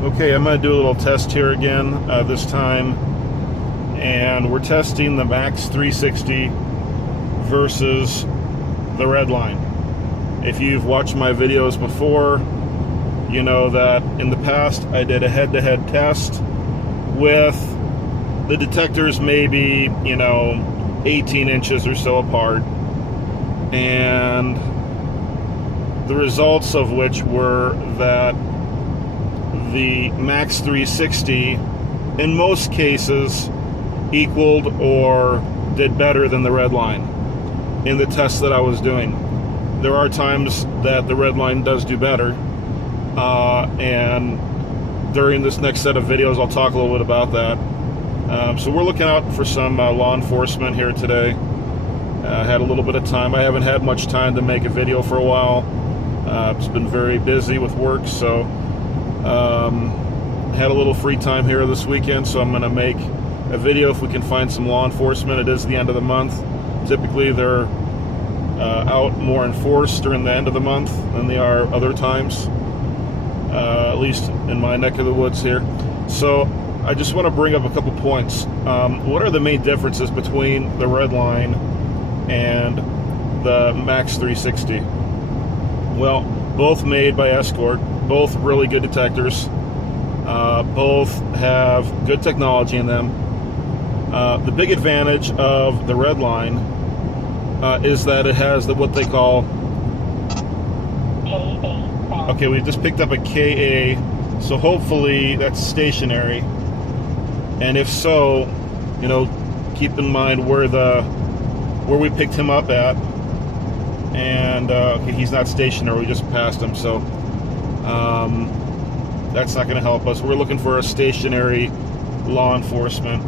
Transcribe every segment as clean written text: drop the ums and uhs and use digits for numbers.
Okay, I'm going to do a little test here again this time, and we're testing the Max 360 versus the Redline. If you've watched my videos before, you know that in the past I did a head-to-head test with the detectors maybe, 18 inches or so apart, and the results of which were that the Max 360 in most cases equaled or did better than the Redline in the tests that I was doing. There are times that the Redline does do better, and during this next set of videos I'll talk a little bit about that. So we're looking out for some law enforcement here today. Had a little bit of time. I haven't had much time to make a video for a while. It's been very busy with work, so had a little free time here this weekend, so I'm going to make a video if we can find some law enforcement. It is the end of the month. Typically they're out more in force during the end of the month than they are other times, at least in my neck of the woods here. So I just want to bring up a couple points. What are the main differences between the Redline and the Max 360? Well, both made by Escort, both really good detectors, both have good technology in them. The big advantage of the Redline is that it has what they call KA. Okay, we just picked up a KA, so hopefully that's stationary. And if so, keep in mind where we picked him up at. And okay, he's not stationary, we just passed him, so that's not going to help us. We're looking for a stationary law enforcement,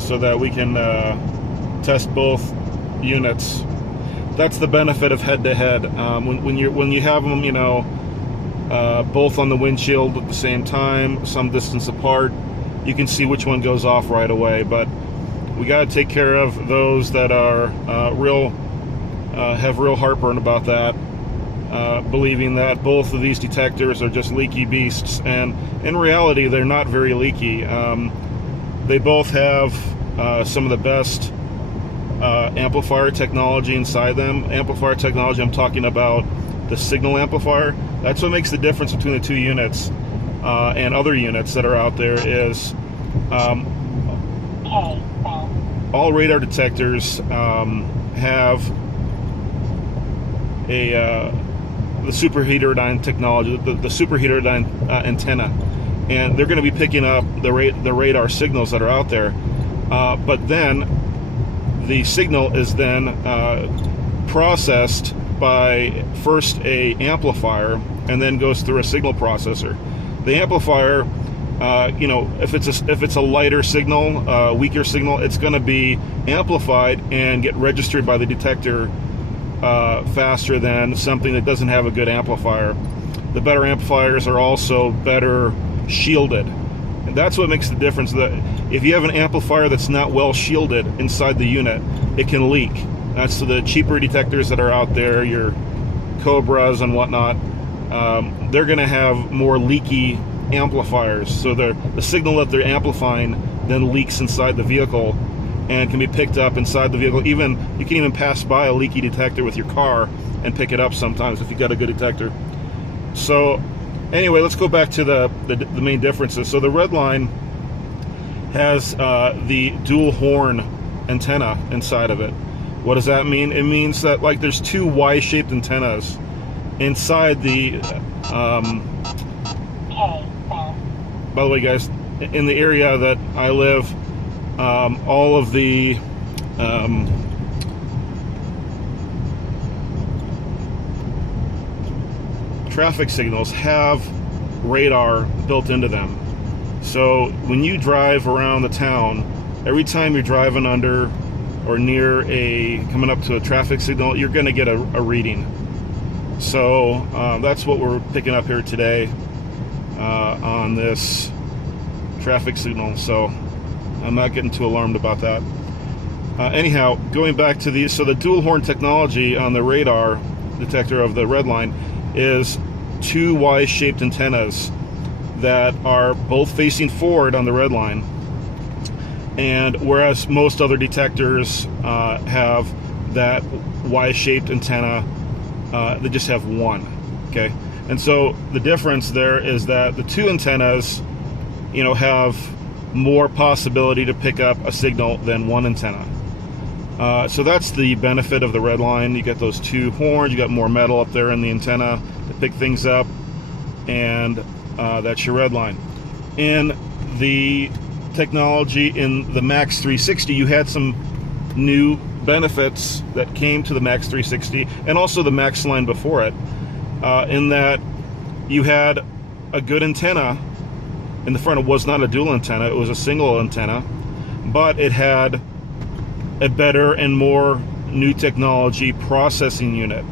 so that we can test both units. That's the benefit of head-to-head. When you have them, both on the windshield at the same time, some distance apart, you can see which one goes off right away. But we got to take care of those that are have real heartburn about that, believing that both of these detectors are just leaky beasts, and in reality they're not very leaky. They both have some of the best amplifier technology inside them. Amplifier technology, I'm talking about the signal amplifier. That's what makes the difference between the two units and other units that are out there. Is all radar detectors have the superheterodyne technology, the superheterodyne antenna, and they're going to be picking up the radar signals that are out there. But then the signal is then processed by first a amplifier and then goes through a signal processor. The amplifier, if it's a lighter signal, weaker signal, it's going to be amplified and get registered by the detector faster than something that doesn't have a good amplifier. The better amplifiers are also better shielded, and that's what makes the difference. That if you have an amplifier that's not well shielded inside the unit, it can leak. That's the cheaper detectors that are out there, your Cobras and whatnot. They're going to have more leaky amplifiers, so the signal that they're amplifying then leaks inside the vehicle and can be picked up inside the vehicle. You can even pass by a leaky detector with your car and pick it up sometimes if you've got a good detector. So anyway, let's go back to the main differences. So the Redline has the dual horn antenna inside of it. What does that mean? It means that there's two Y-shaped antennas inside the by the way, guys, in the area that I live, all of the traffic signals have radar built into them. So when you drive around the town, every time you're driving under or near coming up to a traffic signal, you're going to get a reading. So that's what we're picking up here today on this traffic signal. So I'm not getting too alarmed about that. Anyhow, going back to these, so the dual horn technology on the radar detector of the Redline is two Y-shaped antennas that are both facing forward on the Redline. And whereas most other detectors have that Y-shaped antenna, they just have one. Okay, and so the difference there is that the two antennas, you know, have more possibility to pick up a signal than one antenna. So that's the benefit of the Redline. You get those two horns, you got more metal up there in the antenna to pick things up, and that's your Redline. In the technology in the Max 360, you had some new benefits that came to the Max 360 and also the Max line before it, in that you had a good antenna in the front. It was not a dual antenna, it was a single antenna, but it had a better and more new technology processing unit.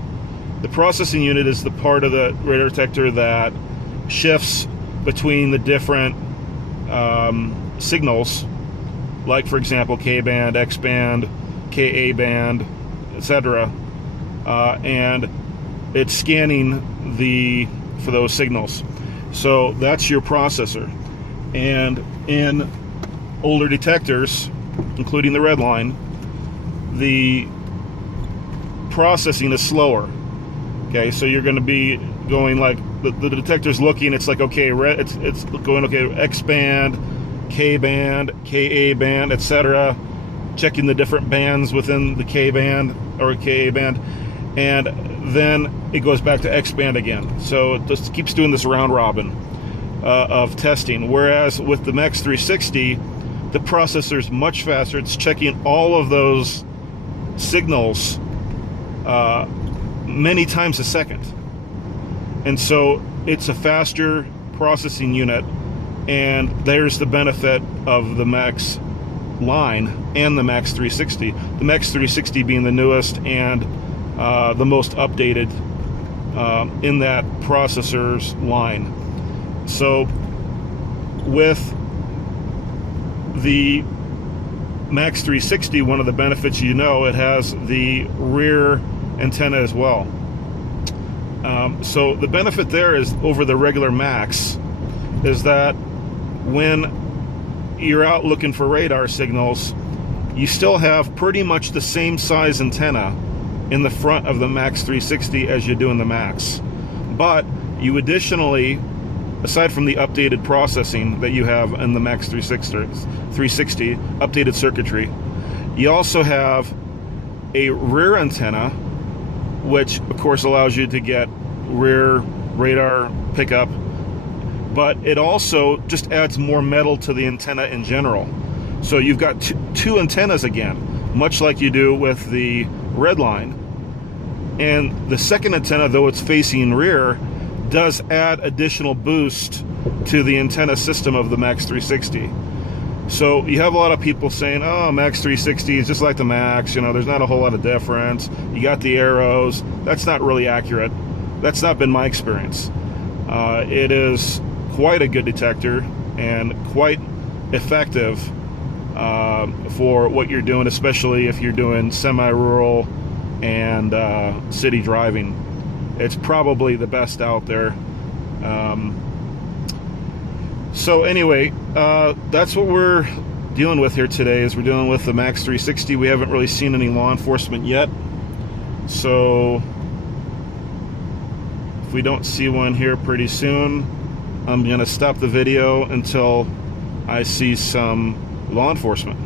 The processing unit is the part of the radar detector that shifts between the different signals, like for example K-band, X-band, Ka-band, etc., and it's scanning for those signals. So that's your processor. And in older detectors, including the Redline, the processing is slower. Okay, so you're going to be going like the detector's looking. It's like, okay, it's going, okay, X-band, K-band, Ka-band, etc., checking the different bands within the K-band or Ka-band, and then it goes back to X-band again. So it just keeps doing this round robin of testing. Whereas with the Max 360, the processor's much faster. It's checking all of those signals many times a second. And so it's a faster processing unit, and there's the benefit of the Max line and the Max 360. The Max 360 being the newest and the most updated in that processor's line. So with the Max 360, one of the benefits, you know, it has the rear antenna as well. So the benefit there is over the regular Max is that when you're out looking for radar signals, you still have pretty much the same size antenna in the front of the Max 360 as you do in the Max. But you additionally, aside from the updated processing that you have in the Max 360, updated circuitry, you also have a rear antenna, which of course allows you to get rear radar pickup, but it also just adds more metal to the antenna in general. So you've got two antennas again, much like you do with the Redline. And the second antenna, though it's facing rear, does add additional boost to the antenna system of the Max 360. So you have a lot of people saying, oh, Max 360 is just like the Max, you know, there's not a whole lot of difference. You got the arrows. That's not really accurate. That's not been my experience. It is quite a good detector and quite effective for what you're doing, especially if you're doing semi-rural and city driving. It's probably the best out there. So anyway, that's what we're dealing with here today. Is we're dealing with the Max 360. We haven't really seen any law enforcement yet, so if we don't see one here pretty soon, I'm gonna stop the video until I see some law enforcement.